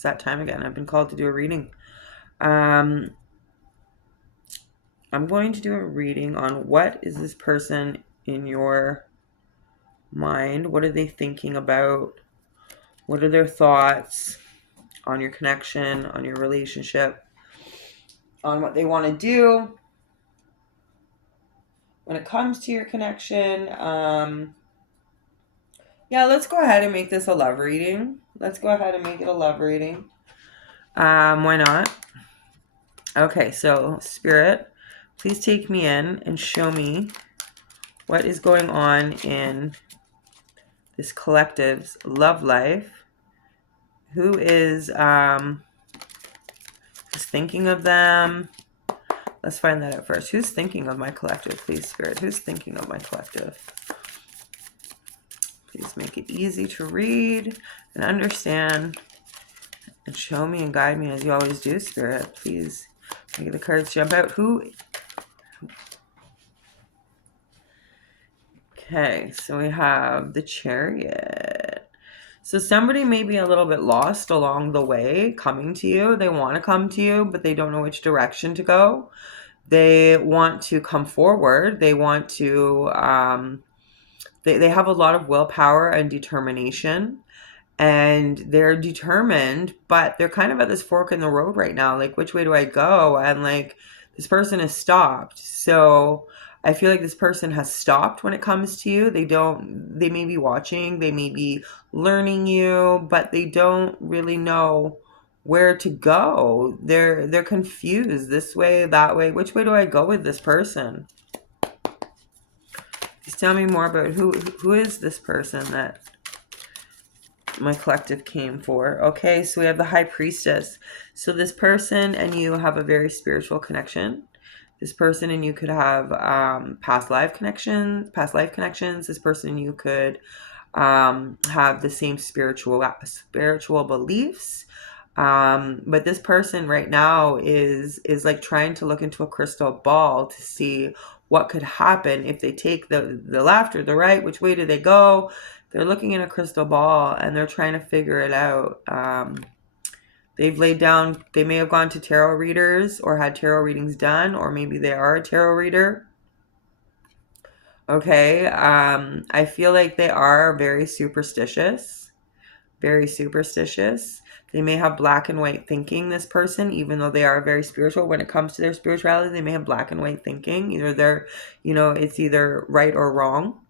It's that time again. I've been called to do a reading. Um, I'm going to do a reading on what is this person in your mind? What are they thinking about? What are their thoughts on your connection, on your relationship, on what they want to do when it comes to your connection? Yeah, let's go ahead and make this a love reading. Let's go ahead and make it a love reading. Why not? Okay, so Spirit, please take me in and show me what is going on in this collective's love life. Who is who's thinking of them? Let's find that out first. Who's thinking of my collective, please, Spirit? Who's thinking of my collective? Please make it easy to read and understand. And show me and guide me as you always do, Spirit. Please make the cards jump out. Okay, so we have the Chariot. So somebody may be a little bit lost along the way coming to you. They want to come to you, but they don't know which direction to go. They want to come forward. They want to, they have a lot of willpower and determination. And they're determined, but they're kind of at this fork in the road right now. Like, which way do I go? And like, this person has stopped. So I feel like this person has stopped when it comes to you. They may be watching, they may be learning you, but they don't really know where to go. They're confused this way, that way. Which way do I go with this person? Just tell me more about who is this person that my collective came for. Okay, so we have the High Priestess. So this person and you have a very spiritual connection. This person and you could have past life connections. This person and you could have the same spiritual beliefs. But this person right now is like trying to look into a crystal ball to see what could happen if they take the left or the right. Which way do they go? They're looking in a crystal ball and they're trying to figure it out. They've laid down, they may have gone to tarot readers or had tarot readings done, or maybe they are a tarot reader. Okay, I feel like they are very superstitious. Very superstitious. They may have black and white thinking, this person, even though they are very spiritual. When it comes to their spirituality, they may have black and white thinking. Either they're, it's either right or wrong.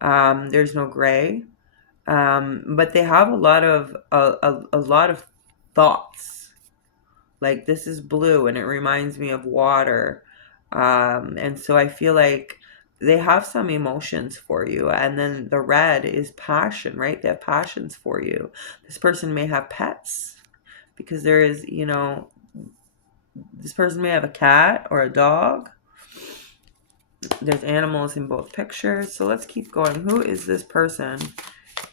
There's no gray. But they have a lot of a lot of thoughts. Like, this is blue and it reminds me of water. And so I feel like they have some emotions for you. And then the red is passion, right? They have passions for you. This person may have pets because there is, this person may have a cat or a dog. There's animals in both pictures. So let's keep going. Who is this person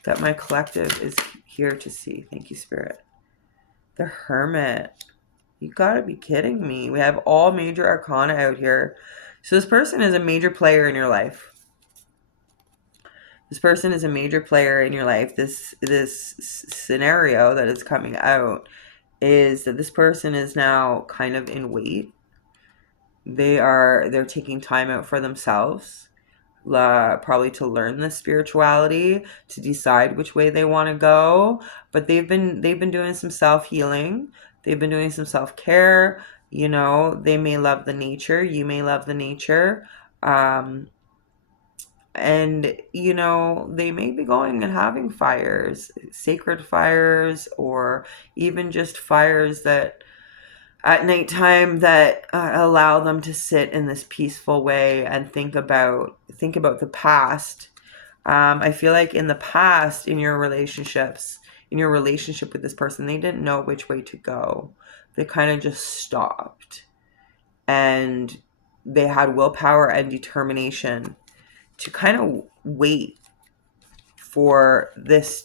that my collective is here to see? Thank you, Spirit. The Hermit. You gotta be kidding me. We have all major arcana out here. So this person is a major player in your life. This person is a major player in your life. This scenario that is coming out is that this person is now kind of in wait. They're taking time out for themselves, probably to learn the spirituality, to decide which way they want to go. But they've been doing some self-healing. They've been doing some self-care. They may love the nature. You may love the nature. And they may be going and having fires, sacred fires, or even just fires that at nighttime that allow them to sit in this peaceful way and think about the past. I feel like in the past, in your relationship with this person, they didn't know which way to go. They kind of just stopped, and they had willpower and determination to kind of wait for this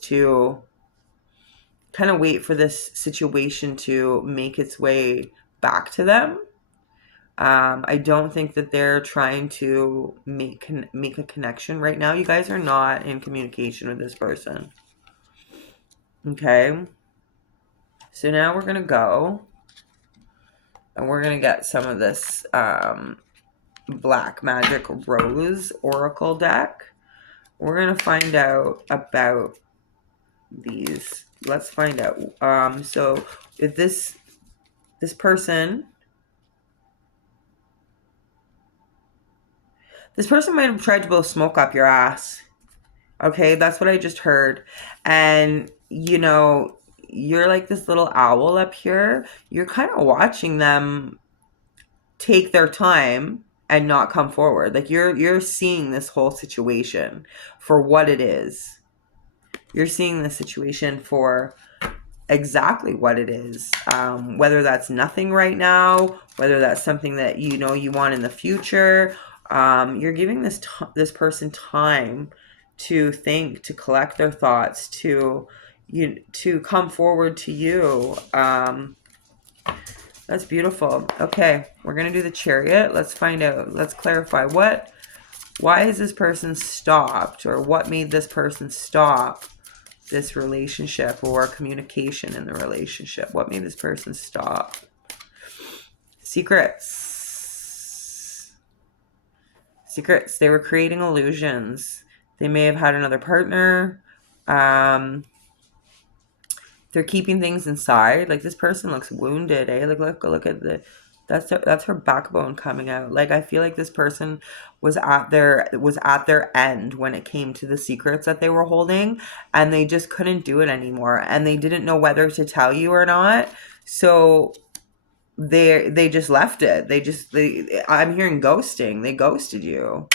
situation to make its way back to them. I don't think that they're trying to make a connection right now. You guys are not in communication with this person. Okay. So now we're going to go and we're going to get some of this Black Magic Rose Oracle deck. We're going to find out about these. Let's find out. So if this person might have tried to blow smoke up your ass. Okay, that's what I just heard. And, you know, you're like this little owl up here. You're kind of watching them take their time and not come forward. Like you're seeing this whole situation for what it is. You're seeing the situation for exactly what it is. Whether that's nothing right now, whether that's something that you know you want in the future. You're giving this person time to think, to collect their thoughts, to come forward to you. That's beautiful. Okay, we're gonna do the Chariot. Let's find out. Let's clarify why is this person stopped, or what made this person stop this relationship or communication in the relationship? What made this person stop? Secrets. They were creating illusions. They may have had another partner. They're keeping things inside. Like, this person looks wounded, eh? Like, look at that's her backbone coming out. Like, I feel like this person was at their end when it came to the secrets that they were holding, and they just couldn't do it anymore, and they didn't know whether to tell you or not. So they just left it. I'm hearing ghosting. They ghosted you.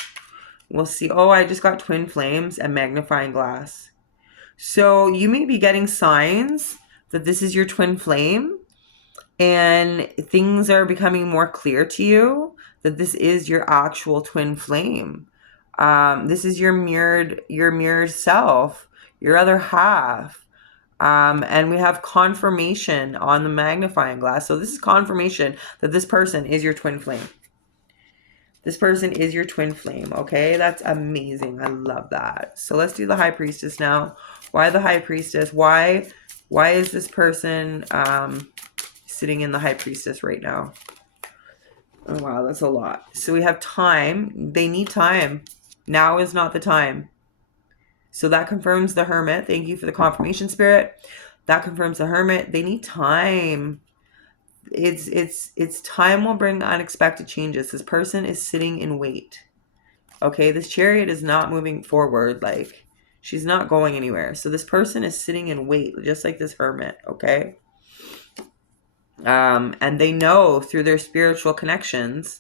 We'll see. Oh, I just got twin flames and magnifying glass. So you may be getting signs that this is your twin flame, and things are becoming more clear to you that this is your actual twin flame. This is your mirrored self, your other half. And we have confirmation on the magnifying glass. So this is confirmation that this person is your twin flame. This person is your twin flame, okay? That's amazing. I love that. So let's do the High Priestess now. Why the High Priestess? Why is this person sitting in the High Priestess right now? Oh, wow, that's a lot. So we have time. They need time. Now is not the time. So that confirms the Hermit. Thank you for the confirmation, Spirit. That confirms the Hermit. They need time. It's time will bring unexpected changes. This person is sitting in wait. Okay, this Chariot is not moving forward. Like, she's not going anywhere. So this person is sitting in wait, just like this Hermit. Okay. And they know through their spiritual connections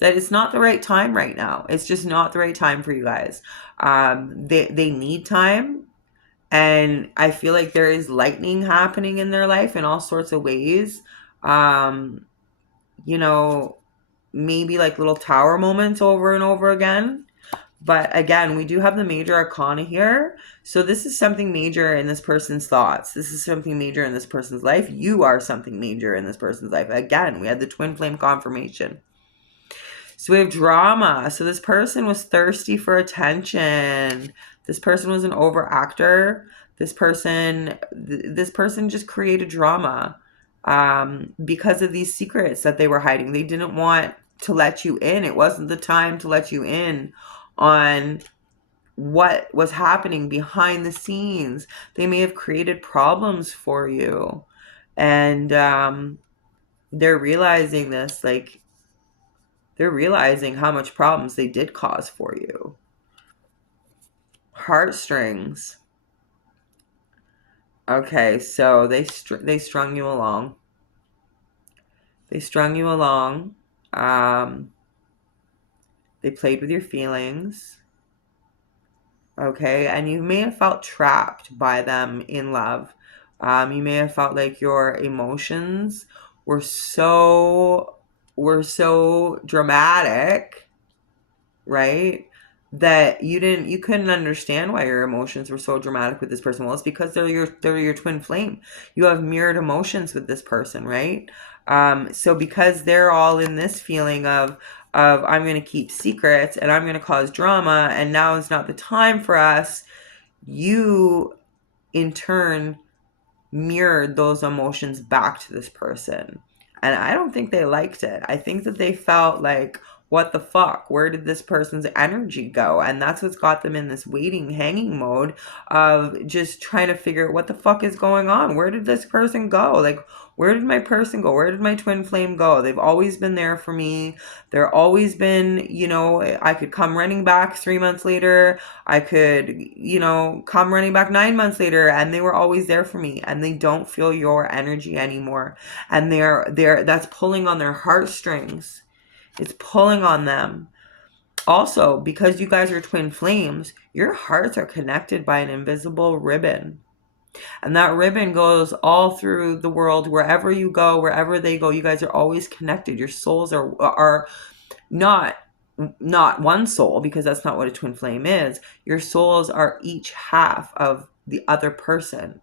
that it's not the right time right now. It's just not the right time for you guys. They need time. And I feel like there is lightning happening in their life in all sorts of ways. You know, maybe like little tower moments over and over again. But again, we do have the major arcana here. So this is something major in this person's thoughts. This is something major in this person's life. You are something major in this person's life. Again, we had the twin flame confirmation. So we have drama. So this person was thirsty for attention. This person was an overactor. This person just created drama because of these secrets that they were hiding. They didn't want to let you in. It wasn't the time to let you in on what was happening behind the scenes. They may have created problems for you, and they're realizing this. Like, they're realizing how much problems they did cause for you. Heartstrings. Okay, so they strung you along. They strung you along. They played with your feelings. Okay, and you may have felt trapped by them in love. You may have felt like your emotions were so dramatic, right? That you couldn't understand why your emotions were so dramatic with this person. Well, it's because they're your twin flame. You have mirrored emotions with this person, right? So because they're all in this feeling of I'm going to keep secrets and I'm going to cause drama, and now is not the time for us, you in turn mirrored those emotions back to this person. And I don't think they liked it. I think that they felt like, what the fuck? Where did this person's energy go? And that's what's got them in this waiting, hanging mode of just trying to figure out what the fuck is going on. Where did this person go? Like, where did my person go? Where did my twin flame go? They've always been there for me. They're always been, you know, I could come running back 3 months later. I could, you know, come running back 9 months later, and they were always there for me, and they don't feel your energy anymore. And that's pulling on their heartstrings. It's pulling on them. Also, because you guys are twin flames, your hearts are connected by an invisible ribbon. And that ribbon goes all through the world, wherever you go, wherever they go, you guys are always connected. Your souls are not one soul, because that's not what a twin flame is. Your souls are each half of the other person.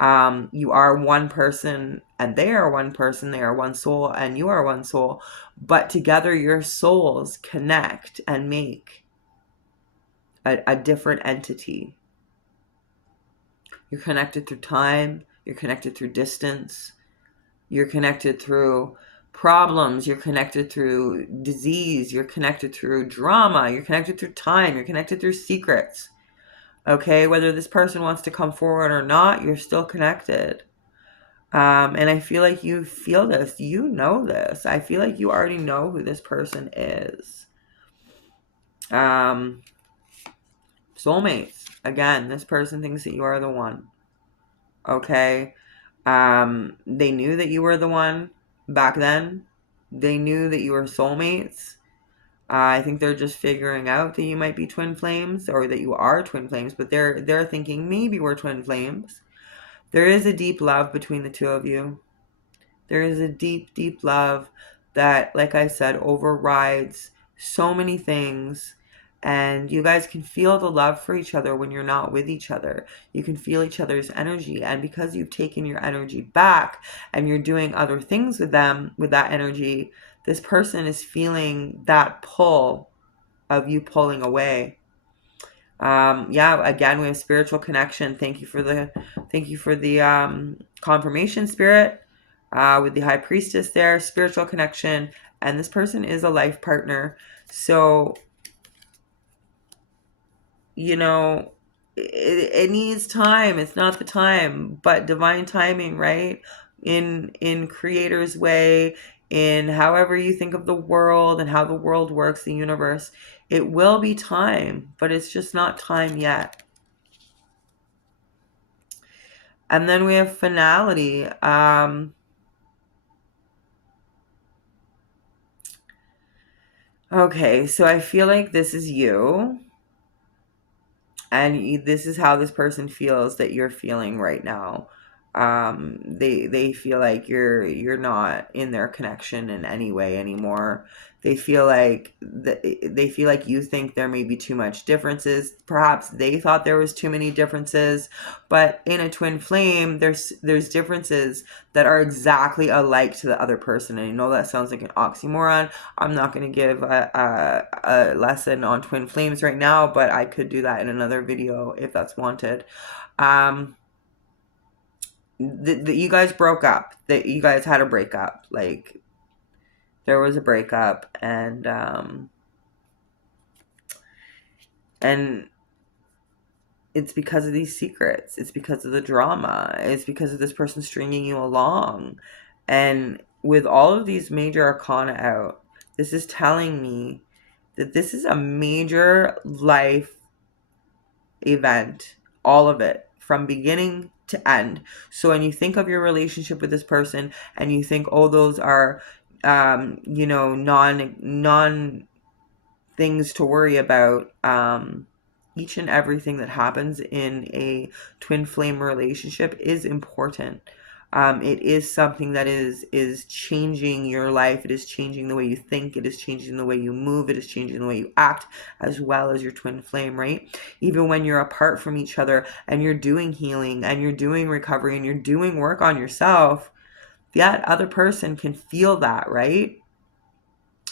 You are one person and they are one person. They are one soul and you are one soul. But together your souls connect and make a different entity. You're connected through time. You're connected through distance. You're connected through problems. You're connected through disease. You're connected through drama. You're connected through time. You're connected through secrets. Okay, whether this person wants to come forward or not, you're still connected. And I feel like you feel this. You know this. I feel like you already know who this person is. Soulmates. Again, this person thinks that you are the one. Okay? They knew that you were the one back then. They knew that you were soulmates. I think they're just figuring out that you might be twin flames, or that you are twin flames, but they're thinking maybe we're twin flames. There is a deep love between the two of you. There is a deep, deep love that, like I said, overrides so many things. And you guys can feel the love for each other when you're not with each other. You can feel each other's energy. And because you've taken your energy back and you're doing other things with them, with that energy, this person is feeling that pull of you pulling away. Yeah, again, we have spiritual connection. Thank you for the confirmation, spirit, with the high priestess there, spiritual connection. And this person is a life partner. So, you know, it needs time. It's not the time, but divine timing, right? In creator's way, in however you think of the world and how the world works, the universe, it will be time, but it's just not time yet. And then we have finality. Okay, so I feel like this is you. And this is how this person feels that you're feeling right now. They feel like you're not in their connection in any way anymore. They feel like you think there may be too much differences. Perhaps they thought there was too many differences, but in a twin flame, there's differences that are exactly alike to the other person. And I know that sounds like an oxymoron. I'm not going to give a lesson on twin flames right now, but I could do that in another video if that's wanted. You guys broke up. That you guys had a breakup. Like, there was a breakup, and it's because of these secrets. It's because of the drama. It's because of this person stringing you along. And with all of these major arcana out, this is telling me that this is a major life event, all of it, from beginning to end. So when you think of your relationship with this person and you think, oh, those are, non things to worry about, each and everything that happens in a twin flame relationship is important. It is something that is changing your life. It is changing the way you think. It is changing the way you move. It is changing the way you act, as well as your twin flame, right? Even when you're apart from each other and you're doing healing and you're doing recovery and you're doing work on yourself, that other person can feel that, right?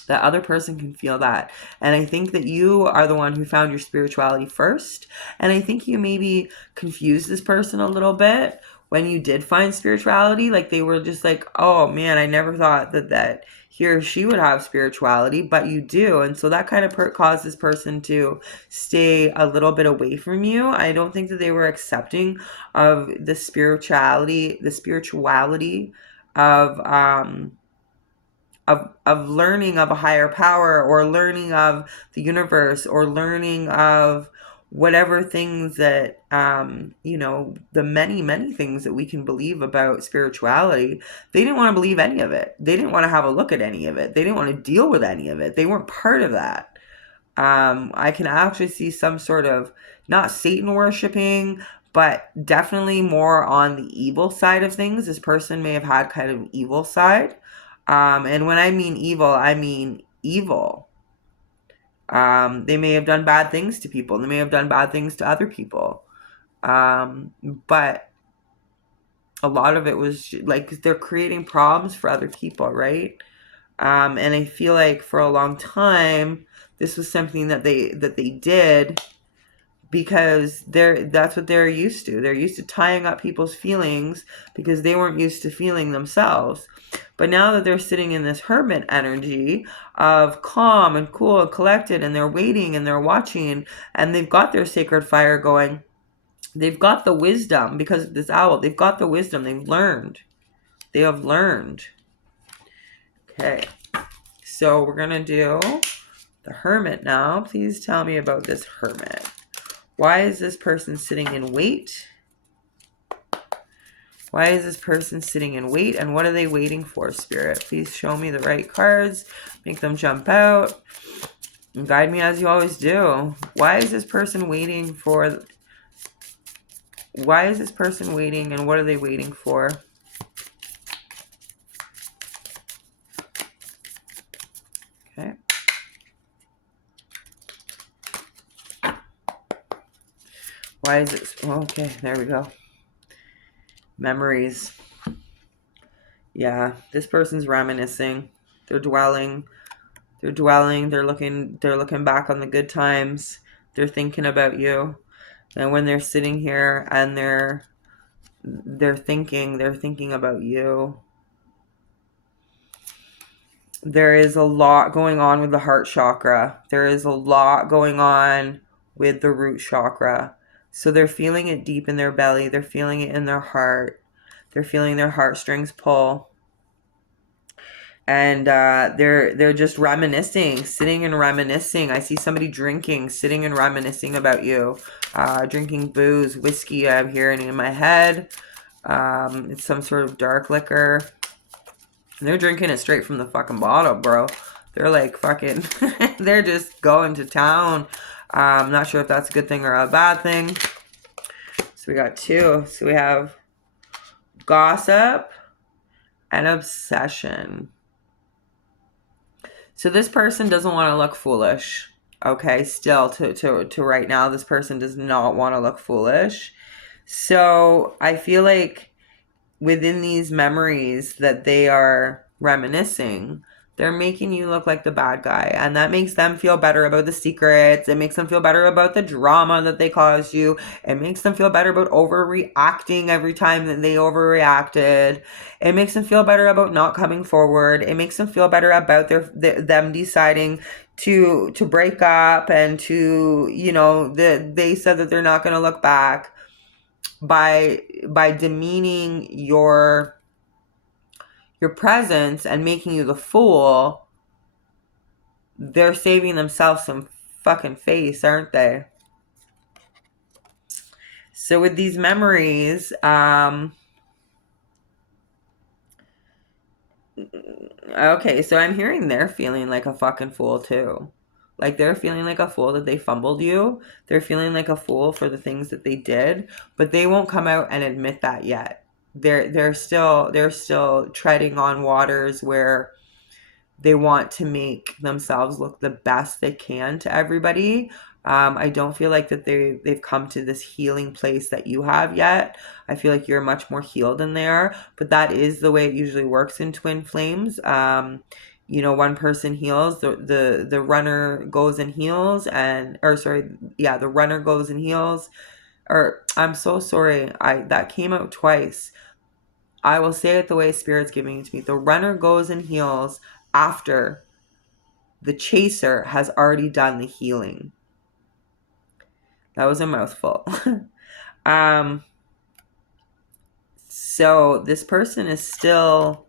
That other person can feel that. And I think that you are the one who found your spirituality first. And I think you maybe confused this person a little bit when you did find spirituality, like they were just like, oh man, I never thought that he or she would have spirituality, but you do. And so that kind of caused this person to stay a little bit away from you. I don't think that they were accepting of the spirituality of learning of a higher power, or learning of the universe, or learning of whatever things that the many things that we can believe about spirituality. They didn't want to believe any of it. They didn't want to have a look at any of it. They didn't want to deal with any of it. They weren't part of that. I can actually see some sort of, not Satan worshiping, but definitely more on the evil side of things. This person may have had kind of an evil side. And when I mean evil, I mean evil. They may have done bad things to people. They may have done bad things to other people. But a lot of it was like they're creating problems for other people, right? And I feel like for a long time, this was something that they did because that's what they're used to. They're used to tying up people's feelings because they weren't used to feeling themselves. But now that they're sitting in this hermit energy of calm and cool and collected, and they're waiting and they're watching, and they've got their sacred fire going, they've got the wisdom because of this owl. They've got the wisdom. They've learned. They have learned. Okay. So we're going to do the hermit now. Please tell me about this hermit. Why is this person sitting in wait? Why is this person sitting in wait? And what are they waiting for, Spirit? Please show me the right cards. Make them jump out. And guide me as you always do. Why is this person waiting for... Why is this person waiting, and what are they waiting for? Okay. Why is it... Okay, there we go. Memories. Yeah, this person's reminiscing. They're dwelling. They're looking back on the good times. They're thinking about you. And when they're sitting here and they're thinking about you. There is a lot going on with the heart chakra. There is a lot going on with the root chakra. So they're feeling it deep in their belly. They're feeling it in their heart. They're feeling their heartstrings pull. And they're just reminiscing, sitting and reminiscing. I see somebody drinking, sitting and reminiscing about you. Drinking booze, whiskey, I'm hearing in my head. It's some sort of dark liquor. They're drinking it straight from the fucking bottle, bro. They're like fucking, they're just going to town. I'm not sure if that's a good thing or a bad thing. So we got two. So we have gossip and obsession. So this person doesn't want to look foolish. Okay, still to right now, this person does not want to look foolish. So I feel like within these memories that they are reminiscing, they're making you look like the bad guy. And that makes them feel better about the secrets. It makes them feel better about the drama that they caused you. It makes them feel better about overreacting every time that they overreacted. It makes them feel better about not coming forward. It makes them feel better about them deciding to break up, and to, they said that they're not going to look back. By demeaning your presence and making you the fool, they're saving themselves some fucking face, aren't they? So with these memories, okay, so I'm hearing they're feeling like a fucking fool too. Like they're feeling like a fool that they fumbled you. They're feeling like a fool for the things that they did, but they won't come out and admit that yet. They're still treading on waters where they want to make themselves look the best they can to everybody. I don't feel like that they've come to this healing place that you have yet. I feel like you're much more healed in there, but that is the way it usually works in twin flames. One person heals, the runner goes and heals, the runner goes and heals. or I'm so sorry, that came out twice. I will say it the way Spirit's giving it to me. The runner goes and heals after the chaser has already done the healing. That was a mouthful. um, so this person is still,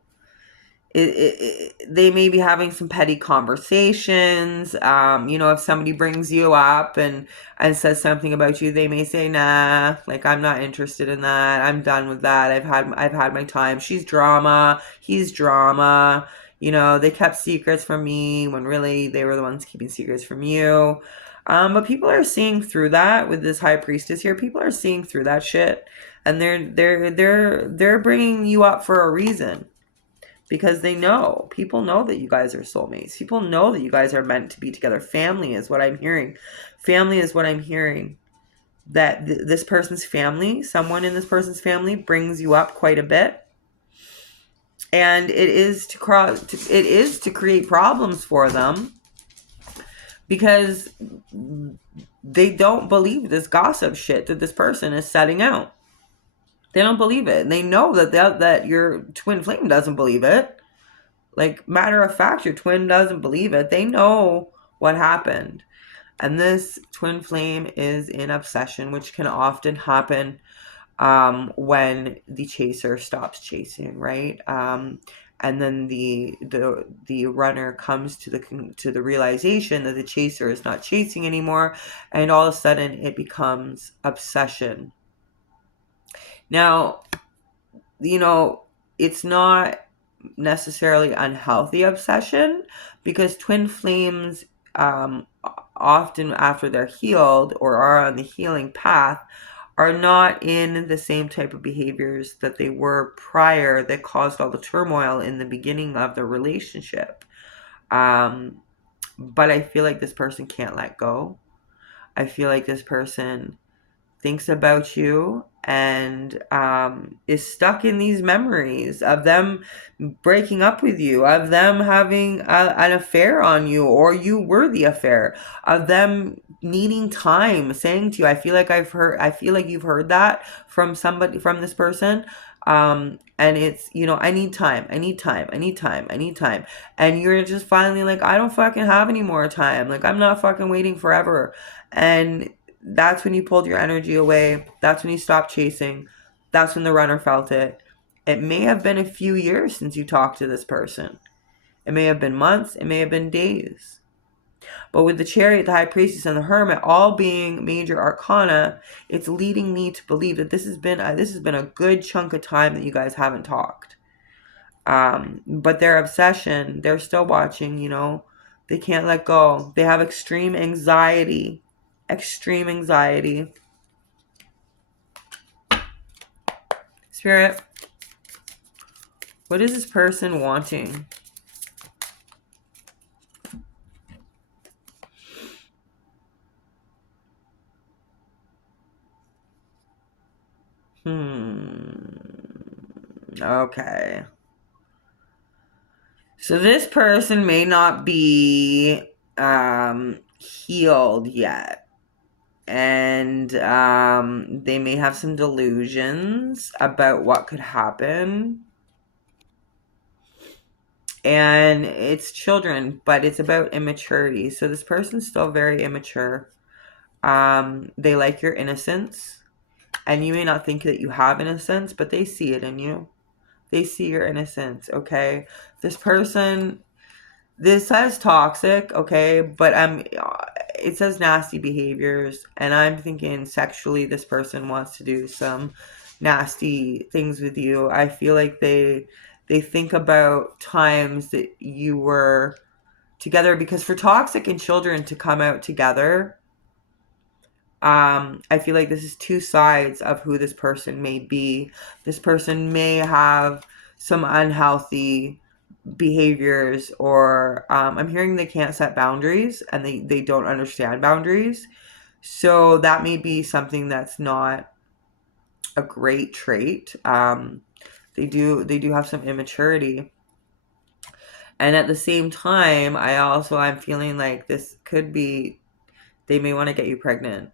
they may be having some petty conversations. If somebody brings you up and says something about you, they may say, nah, like, I'm not interested in that. I'm done with that. I've had my time. She's drama. He's drama. They kept secrets from me when really they were the ones keeping secrets from you. But people are seeing through that with this high priestess here. People are seeing through that shit, and they're bringing you up for a reason. Because people know that you guys are soulmates. People know that you guys are meant to be together. Family is what I'm hearing. Family is what I'm hearing. That this person's family, someone in this person's family, brings you up quite a bit, and it is to create problems for them, because they don't believe this gossip shit that this person is setting out. They don't believe it, and they know that your twin flame doesn't believe it. Like, matter of fact, your twin doesn't believe it. They know what happened. And this twin flame is in obsession, which can often happen when the chaser stops chasing, right? And then the runner comes to the realization that the chaser is not chasing anymore, and all of a sudden it becomes obsession. Now, it's not necessarily unhealthy obsession, because twin flames, often after they're healed or are on the healing path, are not in the same type of behaviors that they were prior, that caused all the turmoil in the beginning of the relationship. But I feel like this person can't let go. I feel like this person thinks about you, and is stuck in these memories of them breaking up with you, of them having an affair on you, or you were the affair, of them needing time, saying to you, I feel like you've heard that from somebody, from this person. And it's, I need time, I need time, I need time, I need time. And you're just finally like, I don't fucking have any more time. Like, I'm not fucking waiting forever. And that's when you pulled your energy away. That's when you stopped chasing. That's when the runner felt it. It may have been a few years since you talked to this person. It may have been months. It may have been days. But with the Chariot, the High Priestess, and the Hermit all being major arcana, it's leading me to believe that this has been a good chunk of time that you guys haven't talked. But their obsession, they're still watching. They can't let go. They have extreme anxiety. Extreme anxiety. Spirit, what is this person wanting? Okay. So this person may not be healed yet. And they may have some delusions about what could happen. And it's children, but it's about immaturity. So this person's still very immature. They like your innocence. And you may not think that you have innocence, but they see it in you. They see your innocence, okay? This person, this says toxic, okay? But it says nasty behaviors. And I'm thinking sexually this person wants to do some nasty things with you. I feel like they think about times that you were together, because for toxic and children to come out together, I feel like this is two sides of who this person may be. This person may have some unhealthy behaviors, or I'm hearing they can't set boundaries, and they don't understand boundaries. So that may be something that's not a great trait. They do have some immaturity. And at the same time, I'm feeling like this could be, they may want to get you pregnant.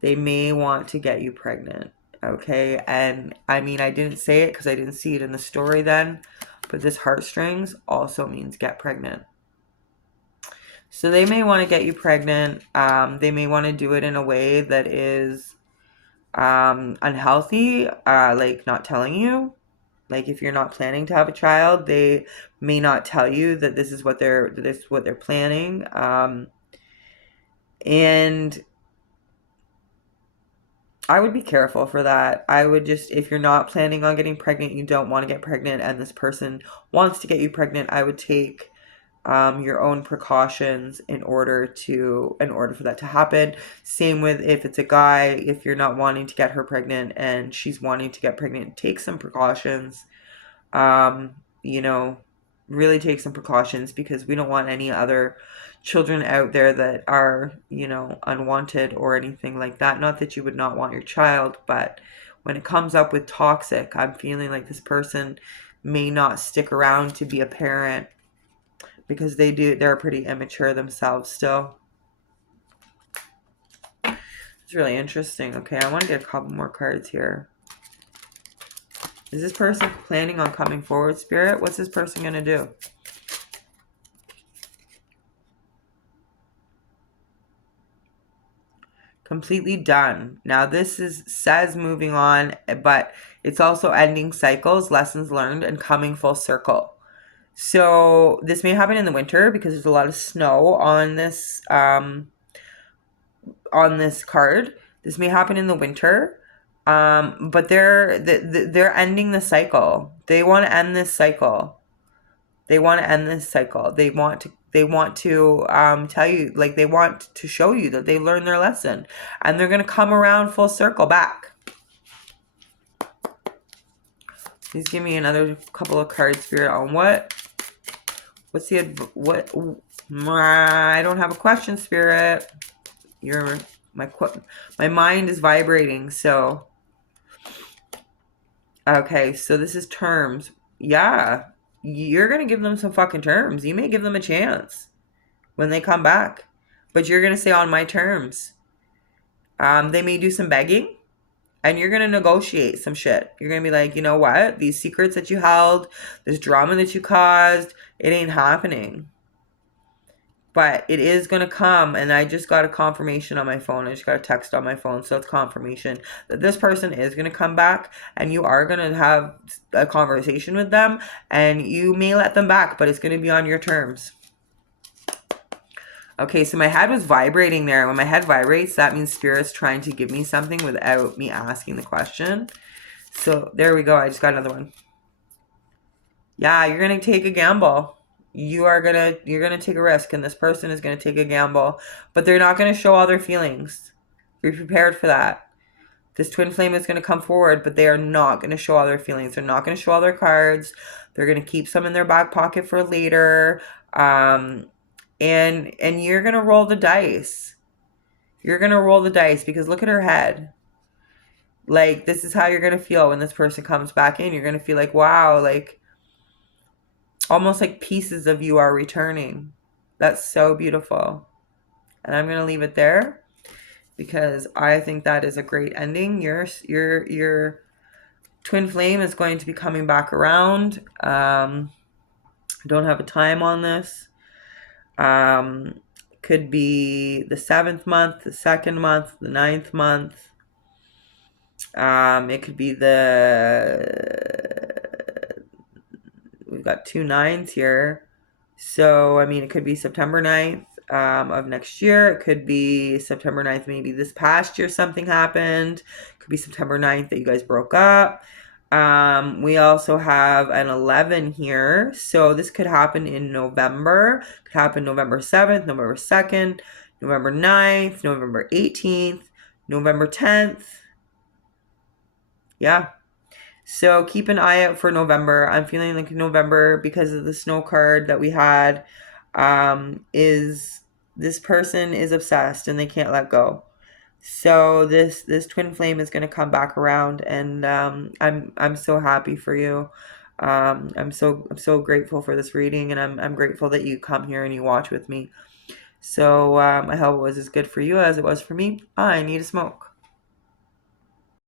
They may want to get you pregnant. Okay. And I mean, I didn't say it because I didn't see it in the story then, but this heartstrings also means get pregnant. So they may want to get you pregnant. They may want to do it in a way that is unhealthy, like not telling you. Like if you're not planning to have a child, they may not tell you that this is what they're planning. And I would be careful for that. I would just, if you're not planning on getting pregnant, you don't want to get pregnant, and this person wants to get you pregnant, I would take your own precautions in order for that to happen. Same with if it's a guy, if you're not wanting to get her pregnant and she's wanting to get pregnant, take some precautions. um, you know, really take some precautions, because we don't want any other children out there that are, unwanted or anything like that. Not that you would not want your child, but when it comes up with toxic, I'm feeling like this person may not stick around to be a parent, because they're pretty immature themselves still. It's really interesting. Okay, I want to get a couple more cards here. Is this person planning on coming forward, Spirit? What's this person going to do? Completely done. Now this says moving on, but it's also ending cycles, lessons learned, and coming full circle. So this may happen in the winter because there's a lot of snow on this card. This may happen in the winter, but they're ending the cycle. They want to end this cycle. They want to end this cycle. They want to tell you, like, they want to show you that they learned their lesson, and they're going to come around full circle back. Please give me another couple of cards, Spirit, on what I don't have a question, Spirit. My mind is vibrating. So okay, so this is terms. Yeah, you're gonna give them some fucking terms. You may give them a chance when they come back, but you're gonna say on my terms. They may do some begging, and you're gonna negotiate some shit. You're gonna be like, you know what? These secrets that you held, this drama that you caused, it ain't happening. But it is going to come, and I just got a confirmation on my phone. I just got a text on my phone, so it's confirmation that this person is going to come back, and you are going to have a conversation with them, and you may let them back, but it's going to be on your terms. Okay, so my head was vibrating there. When my head vibrates, that means Spirit's trying to give me something without me asking the question. So there we go. I just got another one. Yeah, you're going to take a gamble. You're gonna take a risk, and this person is gonna take a gamble, but they're not gonna show all their feelings. Be prepared for that. This twin flame is gonna come forward, but they are not gonna show all their feelings. They're not gonna show all their cards. They're gonna keep some in their back pocket for later. And you're gonna roll the dice. You're gonna roll the dice, because look at her head. Like, this is how you're gonna feel when this person comes back in. You're gonna feel like, wow, like, almost like pieces of you are returning. That's so beautiful. And I'm going to leave it there, because I think that is a great ending. Your twin flame is going to be coming back around. I don't have a time on this. Could be the 7th month, the 2nd month, the 9th month. It could be we've got 2 9s here. So, I mean, it could be September 9th of next year. It could be September 9th, maybe this past year something happened. It could be September 9th that you guys broke up. We also have an 11 here. So this could happen in November. It could happen November 7th, November 2nd, November 9th, November 18th, November 10th. Yeah. So keep an eye out for November. I'm feeling like November, because of the snow card that we had, is this person is obsessed and they can't let go. So this twin flame is going to come back around, and I'm so happy for you. I'm so grateful for this reading, and I'm grateful that you come here and you watch with me. So I hope it was as good for you as it was for me. I need a smoke.